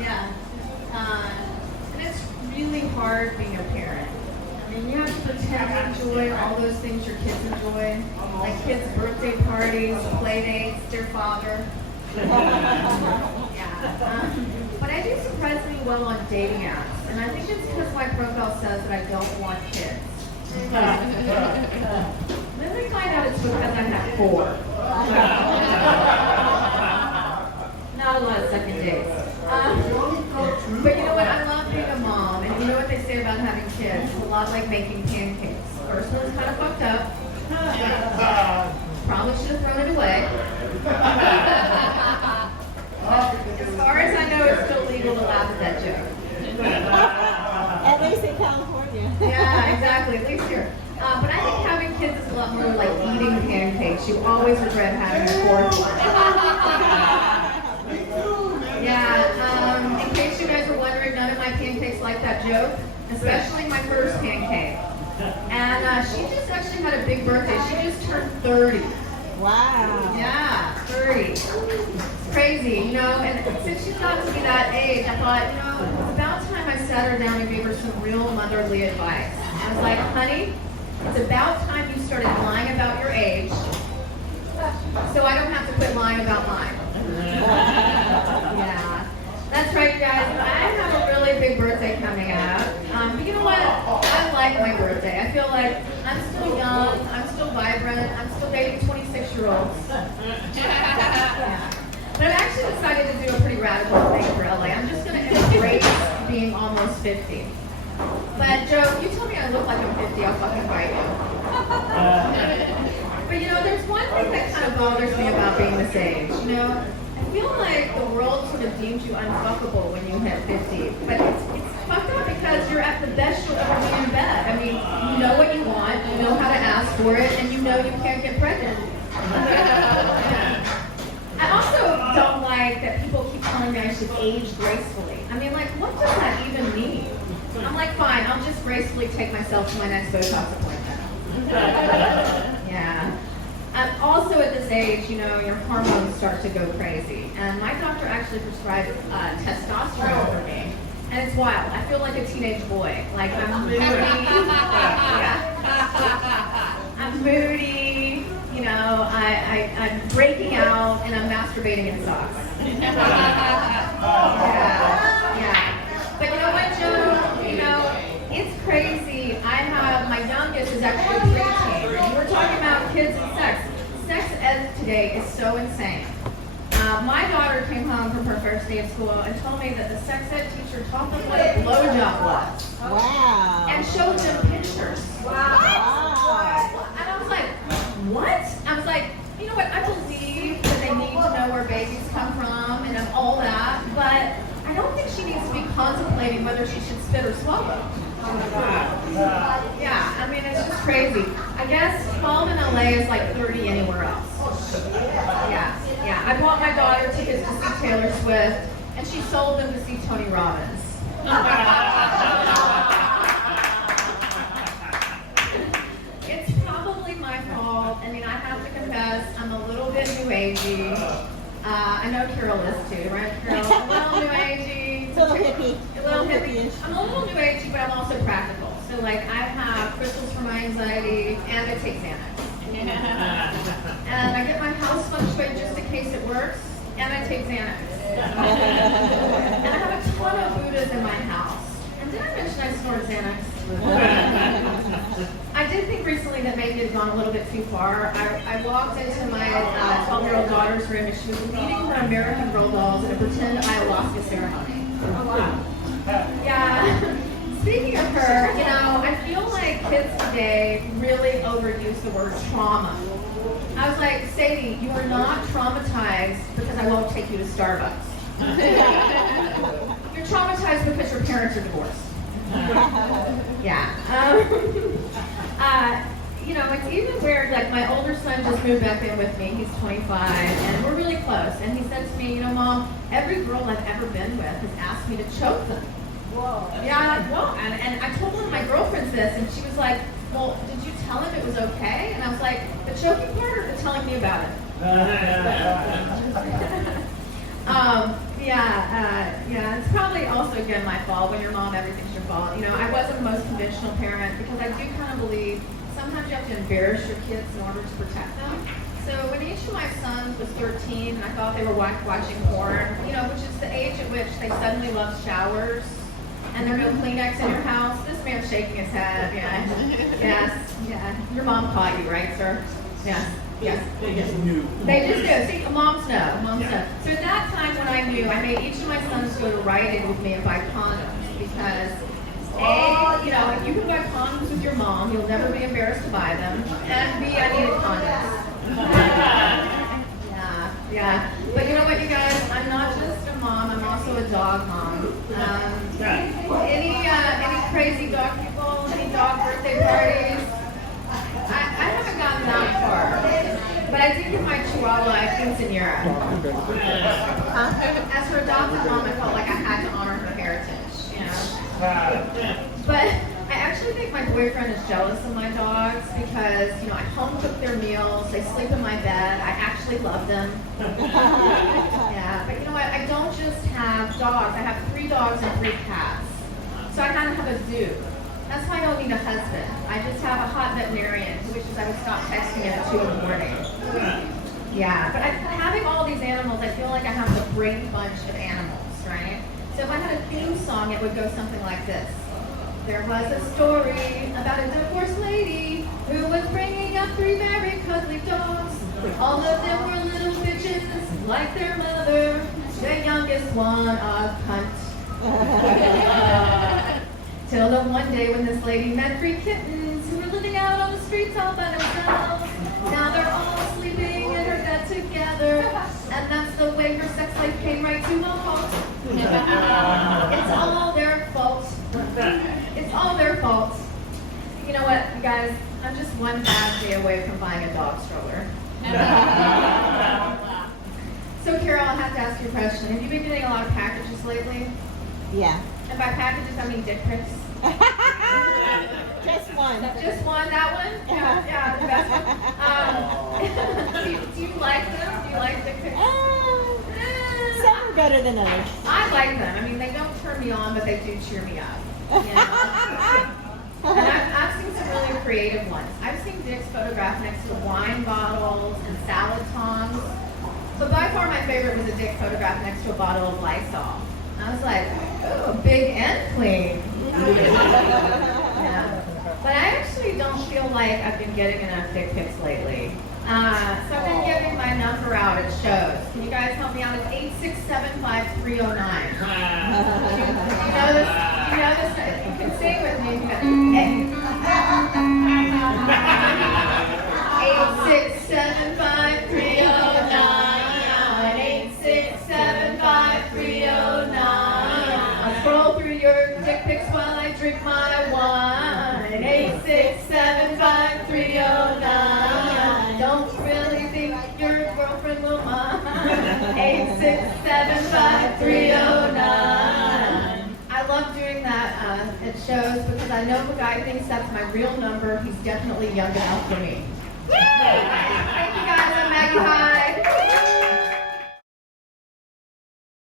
Yeah. And it's really hard being a parent. I mean, you have to pretend to enjoy all those things your kids enjoy, like kids' birthday parties, play dates, their father. Yeah. But I do surprisingly well on dating apps, and I think it's because my profile says that I don't want kids. Then we find out it's because I have 4. Not a lot of second dates. But you know what? I love being a mom, and you know what they say about having kids? It's a lot like making pancakes. First one's kind of fucked up. Probably should have thrown it away. As far as I know, it's still legal to laugh at that joke. At least in California. Yeah, exactly. At least here. But I think having kids is a lot more like eating pancakes. You always regret having a 4th one. Yeah. In case you guys were wondering, none of my pancakes like that joke, especially my first pancake. And she just actually had a big birthday. She just turned 30. Wow. Yeah, 30. It's crazy, you know, and since she's gotten to be that age, I thought, you know, it's about time I sat her down and gave her some real motherly advice. I was like, honey, it's about time you started lying about your age, so I don't have to quit lying about mine. Yeah, that's right, you guys. I have a really big birthday coming up. But you know what? I like my birthday. I feel like I'm still young, I'm still vibrant, I'm still dating 26-year-olds. Yeah. But I've actually decided to do a pretty radical thing for LA. I'm just going to embrace being almost 50. But Joe, if you tell me I look like I'm 50, I'll fucking fight you. But you know, there's one thing that kind of bothers me about being this age. You know, I feel like the world sort of deems you unfuckable when you hit 50. But it's fucked up because you're at the best you'll ever be in bed. I mean, you know what you want, you know how to ask for it, and you know you can't get pregnant. I also don't like that people keep telling me I should age gracefully. I mean, like, what does that even mean? I'm like, fine, I'll just gracefully take myself to my next Botox appointment. Yeah. Also at this age, you know, your hormones start to go crazy. And my doctor actually prescribed testosterone for me. And it's wild. I feel like a teenage boy. Like, I'm moody. Yeah. I'm moody. You know, I'm breaking out and I'm masturbating in socks. Yeah. But you know what, Joe? You know, it's crazy. My youngest is actually preteen. And we're talking about kids and sex. Sex ed today is so insane. My daughter came home from her first day of school and told me that the sex ed teacher taught them what a blowjob was. Wow. And showed them pictures. Wow. And I was like, what? I was like, you know what? I believe that they need to know where babies come from and all that, but I don't think she needs to be contemplating whether she should spit or swallow. Yeah, I mean, it's just crazy. I guess 12 in LA is like 30 anywhere else. Yeah. I bought my daughter tickets to see Taylor Swift, and she sold them to see Tony Robbins. It's probably my fault. I mean, I have to confess, I'm a little bit new agey. I know Carol is too, right, Carol? A little new agey. A little hippie. A little hippie. I'm a little new agey, but I'm also practical. So, like, I have crystals for my anxiety, and I take Xanax. And I get my house feng shui just in case it works, and I take Xanax. And I have a ton of Buddhas in my house. And did I mention I snort Xanax? I did think recently that maybe it had gone a little bit too far. I walked into my 12-year-old daughter's room, and she was leading her American Girl dolls in a pretend ayahuasca ceremony. Oh, wow. Yeah. Speaking of her, you know, I feel like kids today really overuse the word trauma. I was like, Sadie, you are not traumatized because I won't take you to Starbucks. You're traumatized because your parents are divorced. Yeah. You know, it's even weird, like my older son just moved back in with me. He's 25, and we're really close. And he said to me, you know, Mom, every girl I've ever been with has asked me to choke them. Whoa. Yeah, I'm like, whoa. And I told one of my girlfriends this, and she was like, well, did you tell him it was okay? And I was like, the choking part or the telling me about it? Yeah, it's probably also, again, my fault. When you're mom, everything's your fault. You know, I wasn't the most conventional parent because I do kind of believe sometimes you have to embarrass your kids in order to protect them. So when each of my sons was 13 and I thought they were watching porn, you know, which is the age at which they suddenly love showers and there are no Kleenex in your house, this man's shaking his head. Yeah. Your mom caught you, right, sir? Yes. They just knew. They just knew. See, moms know. So at that time when I knew, I made each of my sons go to Rite Aid with me and buy condoms because A, you know, if you can buy condoms with your mom, you'll never be embarrassed to buy them. And B, I needed condoms. Yeah. But you know what, you guys? I'm not just a mom. I'm also a dog mom. Any crazy dog people? Any dog birthday parties? I haven't gotten that far, but I did get my Chihuahua a quinceanera. As her adopted mom, I felt like I had to honor her heritage, you know. But I actually think my boyfriend is jealous of my dogs because, you know, I home cook their meals, they sleep in my bed, I actually love them. Yeah, but you know what? I don't just have dogs. I have 3 dogs and 3 cats, so I kind of have a zoo. That's why I don't need a husband. I just have a hot veterinarian who wishes I would stop texting him at 2 in the morning. Yeah, but having all these animals, I feel like I have the Brady Bunch of animals, right? So if I had a theme song, it would go something like this. There was a story about a divorced lady who was bringing up 3 very cuddly dogs. All of them were little bitches like their mother. The youngest one a cunt. Till the one day when this lady met 3 kittens who were living out on the streets all by themselves. Now they're all sleeping in her bed together, and that's the way her sex life came right to a halt. It's all their fault. It's all their fault. You know what, you guys? I'm just one bad day away from buying a dog stroller. So Carol, I have to ask you a question. Have you been getting a lot of packages lately? Yeah. And by packages, I mean dick pics. Just one. Just one, that one? Yeah, the best one. Do you like them? Do you like dick pics? Some are better than others. I like them. I mean, they don't turn me on, but they do cheer me up. You know? And I've seen some really creative ones. I've seen dicks photographed next to wine bottles and salad tongs. But by far my favorite was a dick photographed next to a bottle of Lysol. I was like, ooh, big and clean. Yeah. But I actually don't feel like I've been getting enough dick pics lately. So I've been giving my number out at shows. Can you guys help me out? It's 8675309. Do you know this? You know this? You can sing with me. 8675309. 8675309. I'll scroll through your dick pics while I drink my wine. 8675309. Don't really think your girlfriend will mind. 8675309. I love doing that at shows because I know if a guy thinks that's my real number, he's definitely young enough for me. Thank you guys. I'm Maggie Hyde.